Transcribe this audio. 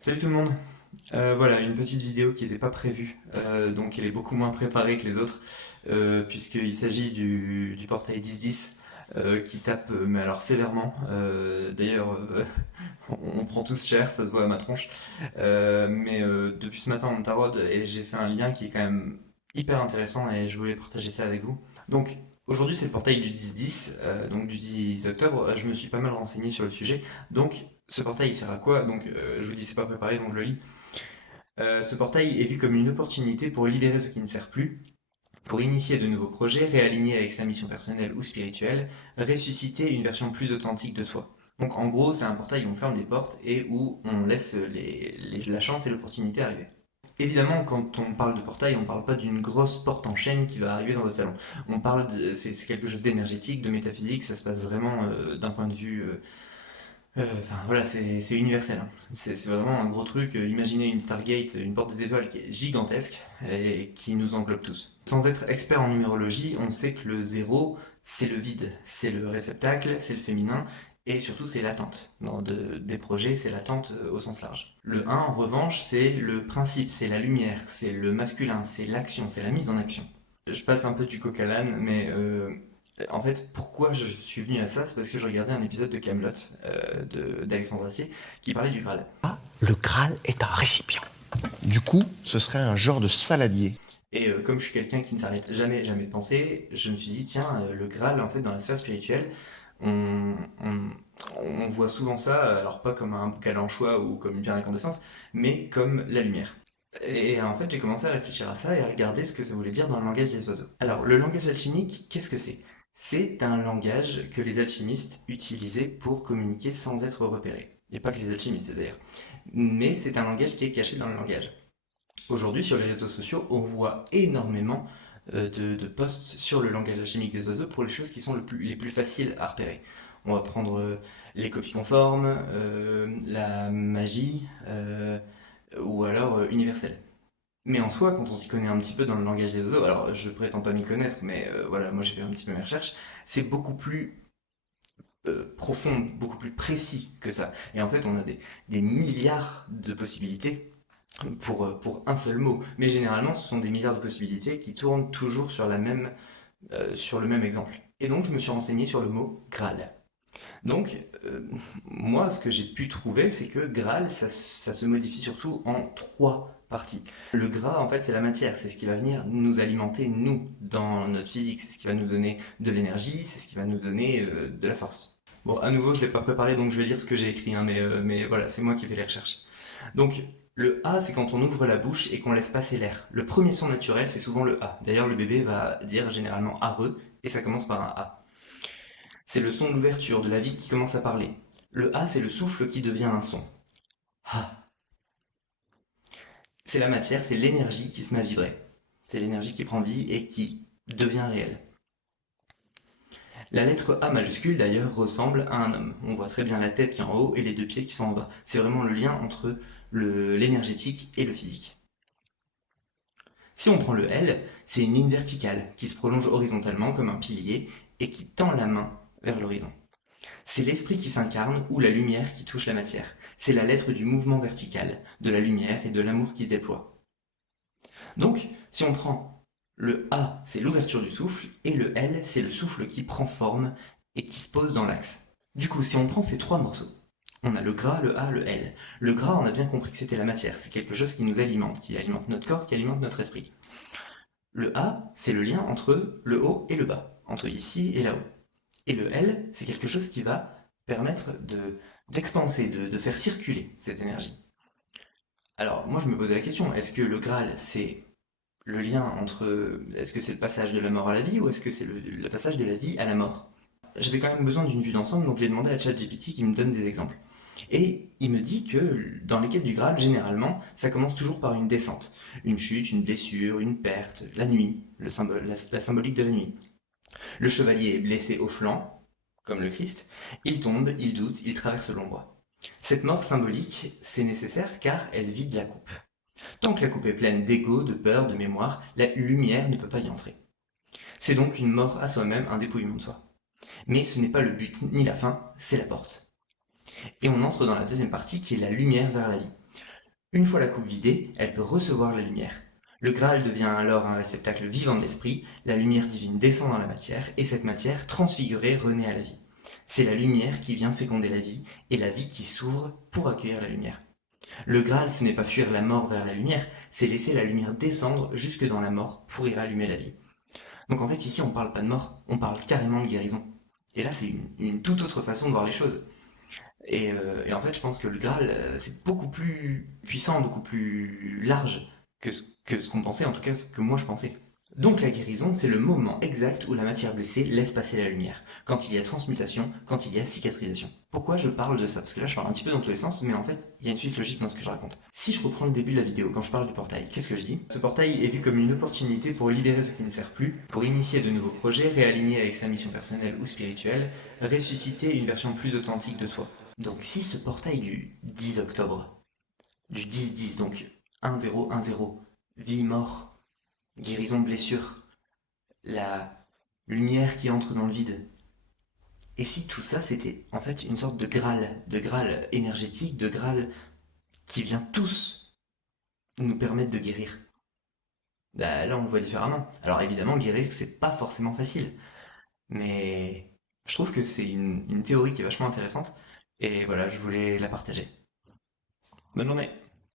Salut tout le monde. Voilà, une petite vidéo qui n'était pas prévue, donc elle est beaucoup moins préparée que les autres, puisqu'il s'agit du portail 1010 qui tape, mais alors sévèrement. D'ailleurs, on prend tous cher, ça se voit à ma tronche. Mais depuis ce matin, on me taraude et j'ai fait un lien qui est quand même hyper intéressant et je voulais partager ça avec vous. Donc, aujourd'hui, c'est le portail du 10-10, donc du 10 octobre. Je me suis pas mal renseigné sur le sujet. Donc, ce portail, il sert à quoi? Donc, je vous dis, c'est pas préparé, donc je le lis. Ce portail est vu comme une opportunité pour libérer ce qui ne sert plus, pour initier de nouveaux projets, réaligner avec sa mission personnelle ou spirituelle, ressusciter une version plus authentique de soi. Donc en gros, c'est un portail où on ferme des portes et où on laisse la chance et l'opportunité arriver. Évidemment, quand on parle de portail, on ne parle pas d'une grosse porte en chaîne qui va arriver dans votre salon. C'est quelque chose d'énergétique, de métaphysique, ça se passe vraiment d'un point de vue enfin voilà, c'est universel, hein. C'est vraiment un gros truc. Imaginez une Stargate, une porte des étoiles qui est gigantesque et qui nous englobe tous. Sans être expert en numérologie, on sait que le zéro, c'est le vide, c'est le réceptacle, c'est le féminin et surtout c'est l'attente. Des projets, c'est l'attente au sens large. Le un, en revanche, c'est le principe, c'est la lumière, c'est le masculin, c'est l'action, c'est la mise en action. Je passe un peu du coq à l'âne, mais en fait, pourquoi je suis venu à ça, c'est parce que je regardais un épisode de Camelot d'Alexandre Astier qui parlait du Graal. Le Graal est un récipient. Du coup, ce serait un genre de saladier. Et comme je suis quelqu'un qui ne s'arrête jamais, jamais de penser, je me suis dit, tiens, le Graal, en fait, dans la sphère spirituelle, on, on- on voit souvent ça, alors pas comme un boucal d'anchois ou comme une pierre incandescente, mais comme la lumière. Et en fait, j'ai commencé à réfléchir à ça et à regarder ce que ça voulait dire dans le langage des oiseaux. Alors, le langage alchimique, qu'est-ce que c'est? C'est un langage que les alchimistes utilisaient pour communiquer sans être repérés. Et pas que les alchimistes d'ailleurs. Mais c'est un langage qui est caché dans le langage. Aujourd'hui, sur les réseaux sociaux, on voit énormément de posts sur le langage alchimique des oiseaux pour les choses qui sont les plus faciles à repérer. On va prendre les copies conformes, la magie, ou alors universelle. Mais en soi, quand on s'y connaît un petit peu dans le langage des oiseaux, alors je prétends pas m'y connaître, mais voilà, moi j'ai fait un petit peu mes recherches, c'est beaucoup plus profond, beaucoup plus précis que ça. Et en fait, on a des milliards de possibilités pour un seul mot. Mais généralement, ce sont des milliards de possibilités qui tournent toujours sur le même exemple. Et donc, je me suis renseigné sur le mot Graal. Donc, moi, ce que j'ai pu trouver, c'est que Graal, ça se modifie surtout en trois parties. Le gras, en fait, c'est la matière, c'est ce qui va venir nous alimenter, nous, dans notre physique. C'est ce qui va nous donner de l'énergie, c'est ce qui va nous donner de la force. Bon, à nouveau, je ne l'ai pas préparé, donc je vais lire ce que j'ai écrit, hein, mais voilà, c'est moi qui fais les recherches. Donc, le A, c'est quand on ouvre la bouche et qu'on laisse passer l'air. Le premier son naturel, c'est souvent le A. D'ailleurs, le bébé va dire généralement areux, et ça commence par un A. C'est le son de l'ouverture, de la vie qui commence à parler. Le A, c'est le souffle qui devient un son. Ah. C'est la matière, c'est l'énergie qui se met à vibrer. C'est l'énergie qui prend vie et qui devient réelle. La lettre A majuscule d'ailleurs ressemble à un homme. On voit très bien la tête qui est en haut et les deux pieds qui sont en bas. C'est vraiment le lien entre l'énergétique et le physique. Si on prend le L, c'est une ligne verticale qui se prolonge horizontalement comme un pilier et qui tend la main vers l'horizon. C'est l'esprit qui s'incarne ou la lumière qui touche la matière. C'est la lettre du mouvement vertical, de la lumière et de l'amour qui se déploie. Donc, si on prend le A, c'est l'ouverture du souffle, et le L, c'est le souffle qui prend forme et qui se pose dans l'axe. Du coup, si on prend ces trois morceaux, on a le gras, le A, le L. Le gras, on a bien compris que c'était la matière, c'est quelque chose qui alimente notre corps, qui alimente notre esprit. Le A, c'est le lien entre le haut et le bas, entre ici et là-haut. Et le L, c'est quelque chose qui va permettre d'expanser, de faire circuler cette énergie. Alors, moi, je me posais la question, est-ce que le Graal, c'est le lien entre... Est-ce que c'est le passage de la mort à la vie ou est-ce que c'est le passage de la vie à la mort? J'avais quand même besoin d'une vue d'ensemble, donc j'ai demandé à ChatGPT qui me donne des exemples. Et il me dit que dans les quêtes du Graal, généralement, ça commence toujours par une descente. Une chute, une blessure, une perte, la nuit, la symbolique de la nuit. Le chevalier est blessé au flanc, comme le Christ. Il tombe, il doute, il traverse l'ombre. Cette mort symbolique, c'est nécessaire car elle vide la coupe. Tant que la coupe est pleine d'ego, de peur, de mémoire, la lumière ne peut pas y entrer. C'est donc une mort à soi-même, un dépouillement de soi. Mais ce n'est pas le but ni la fin, c'est la porte. Et on entre dans la deuxième partie qui est la lumière vers la vie. Une fois la coupe vidée, elle peut recevoir la lumière. Le Graal devient alors un réceptacle vivant de l'esprit, la lumière divine descend dans la matière, et cette matière, transfigurée, renaît à la vie. C'est la lumière qui vient féconder la vie, et la vie qui s'ouvre pour accueillir la lumière. Le Graal, ce n'est pas fuir la mort vers la lumière, c'est laisser la lumière descendre jusque dans la mort pour y rallumer la vie. Donc en fait, ici, on parle pas de mort, on parle carrément de guérison. Et là, c'est une toute autre façon de voir les choses. Et en fait, je pense que le Graal, c'est beaucoup plus puissant, beaucoup plus large que ce qu'on pensait, en tout cas ce que moi je pensais. Donc la guérison, c'est le moment exact où la matière blessée laisse passer la lumière, quand il y a transmutation, quand il y a cicatrisation. Pourquoi je parle de ça? Parce que là je parle un petit peu dans tous les sens, mais en fait, il y a une suite logique dans ce que je raconte. Si je reprends le début de la vidéo, quand je parle du portail, qu'est-ce que je dis? Ce portail est vu comme une opportunité pour libérer ce qui ne sert plus, pour initier de nouveaux projets, réaligner avec sa mission personnelle ou spirituelle, ressusciter une version plus authentique de soi. Donc si ce portail du 10 octobre, du 10-10, donc 1-0-1-0, vie, mort, guérison, blessure, la lumière qui entre dans le vide, et si tout ça c'était en fait une sorte de Graal énergétique, de Graal qui vient tous nous permettre de guérir, bah là on le voit différemment. Alors évidemment guérir c'est pas forcément facile, mais je trouve que c'est une théorie qui est vachement intéressante, et voilà, je voulais la partager. Bonne journée.